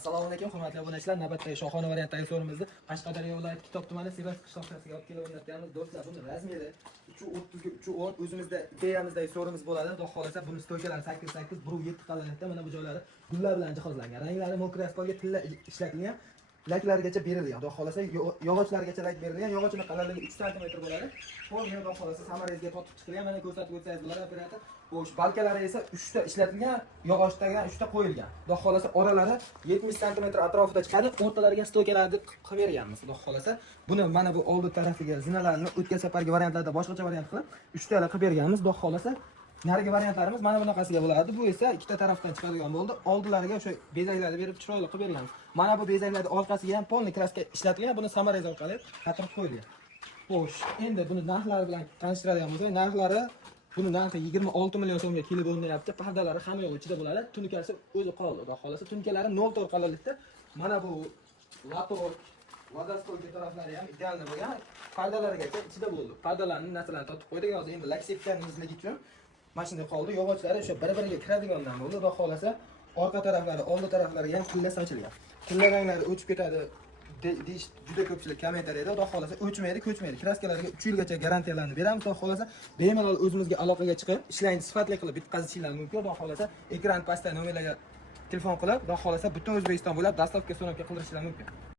Assalomu alaykum, hurmatli obunachilar. Navbatdagi shohona variantdagi so'rimizni Qashqadaryo viloyati Kitob tumani Sivas qishloqchasiga olib kelib o'rnatyapmiz. Do'stlar, buni razmeri 330 ga 310 o'zimizda Ikeyamizdagi so'rimiz bo'ladi. Xudo xolasa buni stoykalari 8-8, 1.7 qavatda mana bu joylari gullar bilan jihozlangan. Ranglari mokri asfaltga tilla ishlatilgan. Laklargacha berilgan. Xudo xolasa yog'ochlargacha lak berilgan. Yog'ochning qalinligi 3 cm bo'ladi. Qo'lni xudo xolasa samarangizga tortib chiqilgan. Mana ko'rsatib o'tsangiz bo'ladi operator. Bo'sh balkalari esa 3 ta ishlatilgan, yog'ochdan 3 ta qo'yilgan. Xudo xolasa oralari 70 cm atrofida chiqadi. O'rtalariga stoykalarni qilib berganmiz. Xudo xolasa buni mana bu oldi tarafiga zinalarni o'tgan safargi variantlarda boshqacha variant qilib 3 ta qilib berganmiz. Xudo xolasa narigi variantlarimiz mana bunaqasiga bo'ladi. Bu esa ikkita tarafdan chiqadigan bo'ldi. Oldilariga o'sha bezaklarni berib chiroyli qilib berganmiz. Mana bu bezaklarning orqasiga ham polni kraska ishlatilgan. Buni samarez orqali qatirib qo'yilgan. Xo'sh, endi buni narxlari bilan tanishtiradigan bo'lsak, narxlari buni narxi 26 million so'mga kelib bo'linyapti. Pardalari hamma yo'q ichida bo'ladi. Tunikasi o'zi qoldi. Xudo xolasa tunikalari 0.4 qalinlikda. Mana bu lator Vadastoyga taraflari ham idealni bo'lgan. Pardalarigacha ichida bo'ldi. Pardalarning narsalarni totib qo'ydik. Hozir endi laksepkanimizligi uchun mashina qoldi. Yog'ochlari o'sha bir-biriga kiradigandan bo'ldi. Xudo xolasa orqa taraflari, oldi taraflariga ham tilla sochilgan. Tilla ranglari o'chib ketadi deyish juda ko'pchilik kommentariyada. Xudo xolasa o'chmaydi, ko'chmaydi. Kraskalarga 3 yilgacha garantiyalarni beramiz. Xudo xolasa bemalol o'zimizga aloqaga chiqib, ishlarni sifatli qilib bitkazishingiz mumkin. Xudo xolasa ekran pastda nomerlarga telefon qilib, xudo xolasa butun O'zbekiston bo'ylab dastavka so'rovga qildirishingiz mumkin.